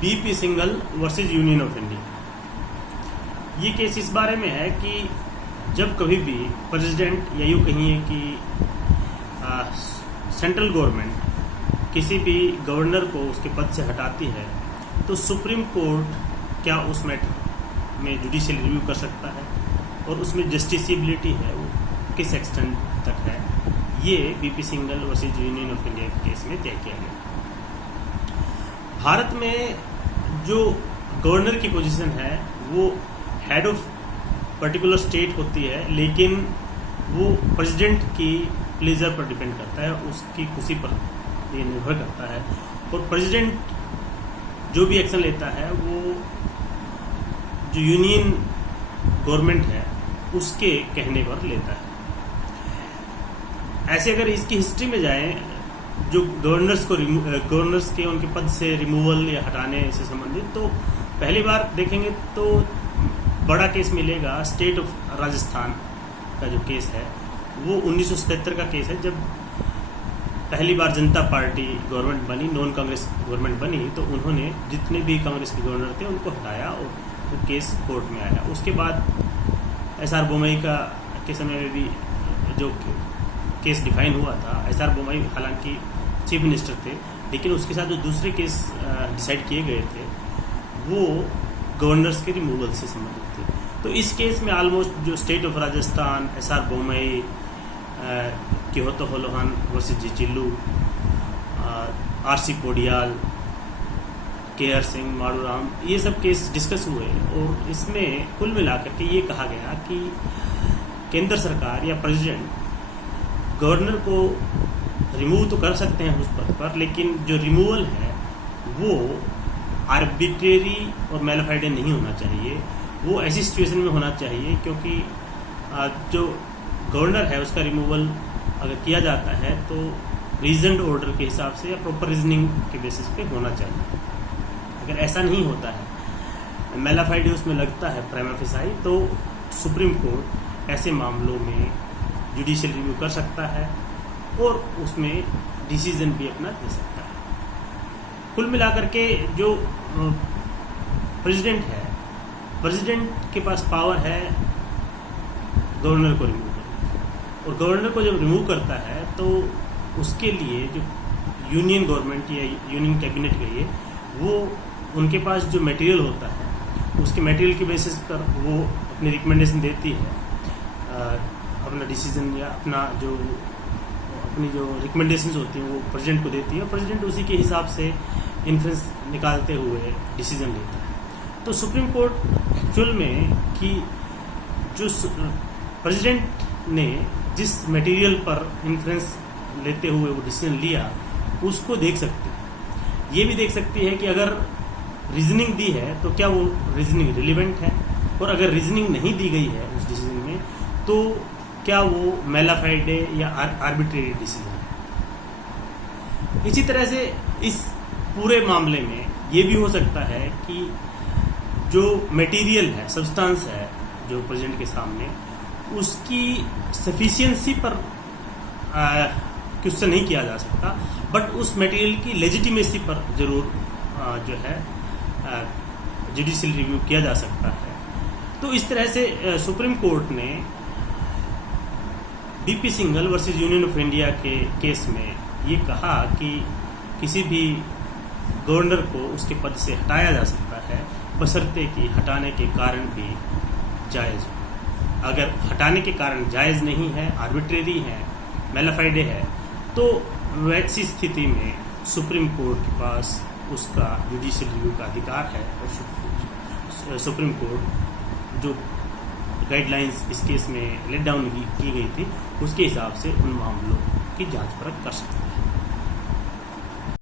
BP Singhal versus union of India. ये case इस बारे में है कि जब कभी भी प्रेसिडेंट या यूँ कहिए कि सेंट्रल गवर्नमेंट किसी भी गवर्नर को उसके पद से हटाती है तो सुप्रीम कोर्ट क्या उस मैटर में जुडिशियल रिव्यू कर सकता है और उसमें जस्टिसिबिलिटी है वो किस एक्सटेंट तक है, ये BP Singhal versus union of India के केस में तय किया गया। भारत में जो गवर्नर की पोजीशन है वो हेड ऑफ पर्टिकुलर स्टेट होती है, लेकिन वो प्रेसिडेंट की प्लेजर पर डिपेंड करता है, उसकी खुशी पर ये निर्भर करता है। और प्रेसिडेंट जो भी एक्शन लेता है वो जो यूनियन गवर्नमेंट है उसके कहने पर लेता है। ऐसे अगर इसकी हिस्ट्री में जाएं, जो गवर्नर्स के उनके पद से रिमूवल या हटाने से संबंधित, तो पहली बार देखेंगे तो बड़ा केस मिलेगा स्टेट ऑफ राजस्थान का जो केस है वो 1977 का केस है। जब पहली बार जनता पार्टी गवर्नमेंट बनी, नॉन कांग्रेस गवर्नमेंट बनी, तो उन्होंने जितने भी कांग्रेस के गवर्नर थे उनको हटाया और वो केस कोर्ट में आया। उसके बाद एसआर बोमई के समय में भी जो केस डिफाइन हुआ था, एसआर बोमई हालांकि चीफ मिनिस्टर थे, लेकिन उसके साथ जो दूसरे केस डिसाइड किए गए थे वो गवर्नर्स के रिमूवल से संबंधित थे। तो इस केस में ऑलमोस्ट जो state of Rajasthan, S R Bommai, Kihoto Hollohan versus G Chillu, R C Poudyal, K R Singh, Maduram, ये सब केस डिस्कस हुए और इसमें कुल मिलाकर के ये कहा गया कि केंद्र सरकार या प्रेसिडेंट गवर्नर को रिमूव तो कर सकते हैं उस पद पर, लेकिन जो रिमूवल है वो आर्बिट्रेरी और मैलिफाइड नहीं होना चाहिए। वो ऐसी सिचुएशन में होना चाहिए क्योंकि जो गवर्नर है उसका रिमूवल अगर किया जाता है तो रीजनड ऑर्डर के हिसाब से या प्रॉपर रीजनिंग के बेसिस पे होना चाहिए। अगर ऐसा नहीं होता है, मैलिफाइड उसमें लगता है प्राइमा फेसाई, तो सुप्रीम कोर्ट ऐसे मामलों में जुडिशियल रिव्यू कर सकता है और उसमें डिसीजन भी अपना दे सकता है। कुल मिलाकर के जो प्रेसिडेंट है, प्रेसिडेंट के पास पावर है गवर्नर को रिमूव करने, और गवर्नर को जब रिमूव करता है तो उसके लिए जो यूनियन गवर्नमेंट या यूनियन कैबिनेट कहिए, वो उनके पास जो मटेरियल होता है उसके मटेरियल के बेसिस पर वो अपनी रिकमेंडेशन देती है, अपना डिसीजन या अपनी जो रिकमेंडेशंस होती हैं वो प्रेसिडेंट को देती है और प्रेसिडेंट उसी के हिसाब से इन्फ्लुएंस निकालते हुए डिसीजन लेता है। तो सुप्रीम कोर्ट एक्चुअल में कि जो प्रेसिडेंट ने जिस मटेरियल पर इन्फ्लुएंस लेते हुए वो डिसीजन लिया उसको देख सकती है। ये भी देख सकती है कि अगर रीजनिंग दी है तो क्या वो रीजनिंग रिलेवेंट है, और अगर रीजनिंग नहीं दी गई है उस डिसीजन में तो क्या वो मैलिफाइड है या आर्बिट्रेरी डिसीजन है। इसी तरह से इस पूरे मामले में ये भी हो सकता है कि जो मटेरियल है, सब्सटेंस है जो प्रेसिडेंट के सामने, उसकी सफिशिएंसी पर क्वेश्चन नहीं किया जा सकता, बट उस मटेरियल की लेजिटिमेसी पर जरूर जो है जुडिशियल रिव्यू किया जा सकता है। तो इस तरह से सुप्रीम कोर्ट ने BP Singhal versus union of India के केस में ये कहा कि किसी भी गवर्नर को उसके पद से हटाया जा सकता है बशर्ते कि हटाने के कारण भी जायज़ हो। अगर हटाने के कारण जायज़ नहीं है, आर्बिट्रेरी है, मैलिफाइड है, तो वैसी स्थिति में सुप्रीम कोर्ट के पास उसका जुडिशियल रिव्यू का अधिकार है और सुप्रीम कोर्ट जो गाइडलाइंस इस केस में लेट डाउन की गई थी उसके हिसाब से उन मामलों की जांच परख कर सकती है।